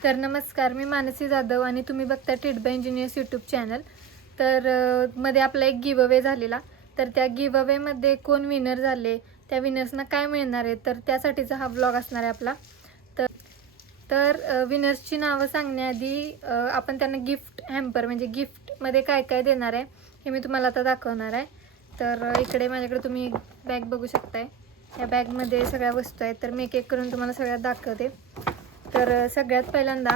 तर नमस्कार, मी मानसी जाधव आणि तुम्ही बघता treat by engineers YouTube channel. तर मध्ये आपला एक गिव अवे झालेला. तर त्या गिव अवेमध्ये कोण विनर झाले, त्या विनर्सना काय मिळणार आहे, तर त्यासाठीचा हा व्लॉग असणार आहे आपला. तर विनर्सची नावं सांगण्याआधी आपण त्यांना गिफ्ट हॅम्पर म्हणजे गिफ्टमध्ये काय काय देणार आहे हे मी तुम्हाला आता दाखवणार आहे. तर इकडे माझ्याकडे तुम्ही बॅग बघू शकताय. या बॅगमध्ये सगळ्या वस्तू आहेत. तर मी एक एक करून तुम्हाला सगळ्यात दाखवते. तर सगळ्यात पहिल्यांदा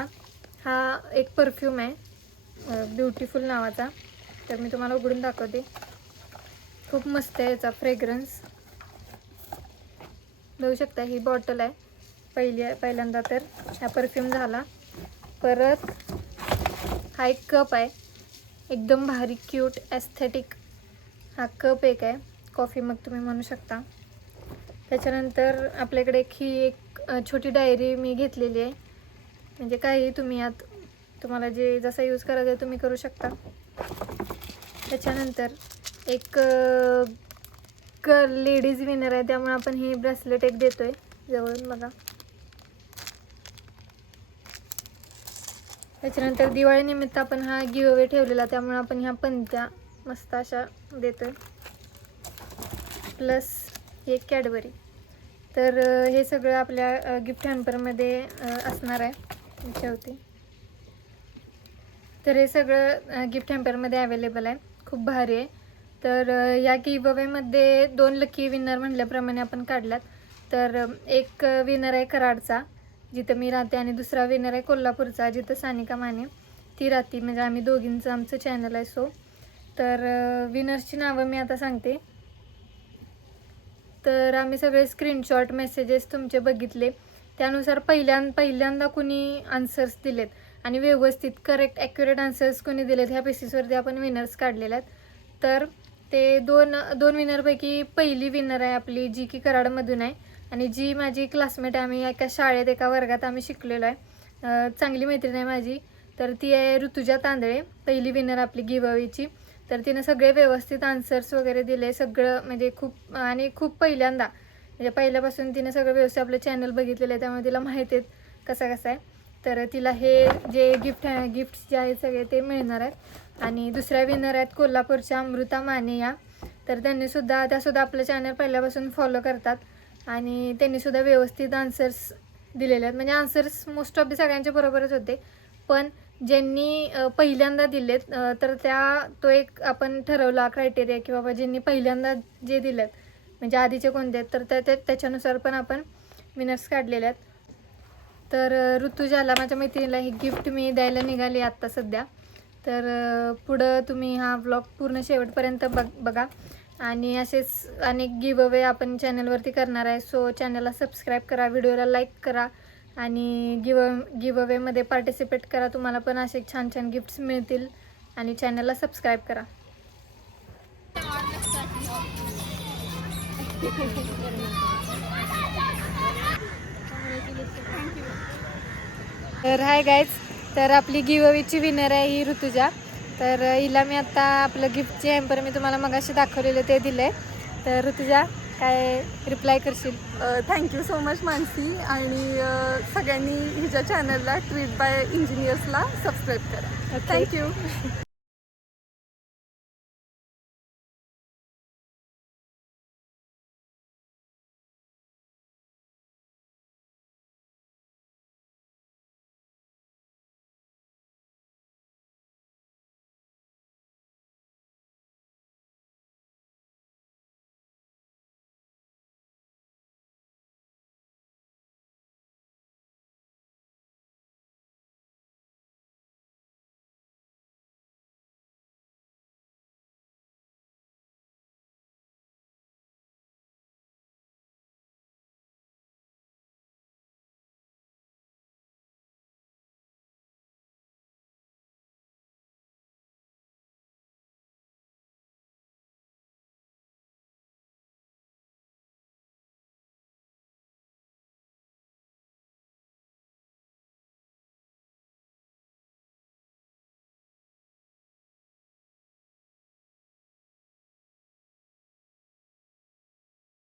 हा एक परफ्यूम आहे ब्युटिफुल नावाचा. तर मी तुम्हाला उघडून दाखवते. खूप मस्त आहे याचा फ्रेग्रन्स, बघू शकता. ही बॉटल आहे पहिल्यांदा. तर हा परफ्यूम झाला. परत हा एक कप आहे, एकदम भारी क्यूट ॲस्थेटिक हा कप एक आहे, कॉफी मग तुम्ही म्हणू शकता. त्याच्यानंतर आपल्याकडे ही एक छोटी डायरी मी घेतलेली आहे. म्हणजे काही तुम्ही यात तुम्हाला जे जसा यूज करायचा आहे तुम्ही करू शकता. त्याच्यानंतर एक लेडीज विनर आहे, त्यामुळे आपण ही ब्रेसलेट एक देतोय जवळून बघा. त्याच्यानंतर दिवाळीनिमित्त आपण हा गिव अवे ठेवलेला, त्यामुळे आपण ह्या पंत्या मस्त अशा देतोय, प्लस एक कॅडबरी. तर हे सगळं आपल्या गिफ्ट हॅम्परमध्ये असणार आहे शेवटी. तर हे सगळं गिफ्ट हॅम्परमध्ये अवेलेबल आहे, खूप भारी आहे. तर या गिव अवेमध्ये 2 लकी विनर म्हटल्याप्रमाणे आपण काढल्यात. तर एक विनर आहे कराडचा, जिथं मी राहते, आणि दुसरा विनर आहे कोल्हापूरचा, जिथं सानिका माने ती राहते. म्हणजे आम्ही दोघींचं आमचं चॅनल आहे. सो तर विनर्सची नावं मी आता सांगते. तर आम्ही सगळे स्क्रीनशॉट मेसेजेस तुमचे बघितले, त्यानुसार पहिल्यांदा कुणी आन्सर्स दिलेत आणि व्यवस्थित करेक्ट ॲक्युरेट आन्सर्स कोणी दिलेत ह्या बेसिसवरती आपण विनर्स काढलेले आहेत. तर ते दोन विनरपैकी पहिली विनर आहे आपली, जी की कराडमधून आहे आणि जी माझी क्लासमेट आहे. आम्ही एका शाळेत एका वर्गात आम्ही शिकलेलो आहे, चांगली मैत्रीण आहे माझी. तर ती आहे ऋतुजा तांदळे, पहिली विनर आपली गिव अवेची. तर तिनं सगळे व्यवस्थित आन्सर्स वगैरे दिले, सगळं म्हणजे खूप पहिल्यांदा, म्हणजे पहिल्यापासून तिनं सगळं व्यवस्थित आपलं चॅनल बघितलेलं आहे, त्यामुळे तिला माहिती आहे कसं आहे. तर तिला हे जे गिफ्ट्स जे आहेत सगळे ते मिळणार आहेत. आणि दुसऱ्या विनर आहेत कोल्हापूरच्या अमृता माने या. तर त्यासुद्धा आपलं चॅनल पहिल्यापासून फॉलो करतात आणि त्यांनीसुद्धा व्यवस्थित आन्सर्स दिलेले आहेत. म्हणजे आन्सर्स मोस्ट ऑफ दी सगळ्यांचे बरोबरच होते, पण ज्यांनी पहिल्यांदा दिलेत तर तो एक आपण ठरवला क्रायटेरिया की बाबा ज्यांनी पहिल्यांदा जे दिलेत म्हणजे आधीचे कोणते आहेत, तर त्याच्यानुसार पण आपण विनर्स काढलेले आहेत. तर ऋतुजाला, माझ्या मैत्रिणीला, ही गिफ्ट मी द्यायला निघाली आत्ता सध्या. तर पुढं तुम्ही हा व्लॉग पूर्ण शेवटपर्यंत बघा. आणि असेच अनेक गिव अवे आपण चॅनलवरती करणार आहे. सो चॅनलला सबस्क्राईब करा, व्हिडिओला लाईक करा आणि गिव अवेमध्ये पार्टिसिपेट करा. तुम्हाला पण असे छान छान गिफ्ट्स मिळतील. आणि चॅनलला सबस्क्राईब करा. तर हाय गाईज, तर आपली गिव अवेची विनर आहे ही ऋतुजा. तर हिला मी आता आपलं गिफ्टचे हॅम्पर मी तुम्हाला मगाशी दाखवलेलं ते दिलं आहे. तर ऋतुजा, काय रिप्लाय करशील? Thank you so much Mansi. आणि सगळ्यांनी हिच्या चॅनलला ट्रीट बाय इंजिनियर्सला सबस्क्राईब करा. थँक्यू.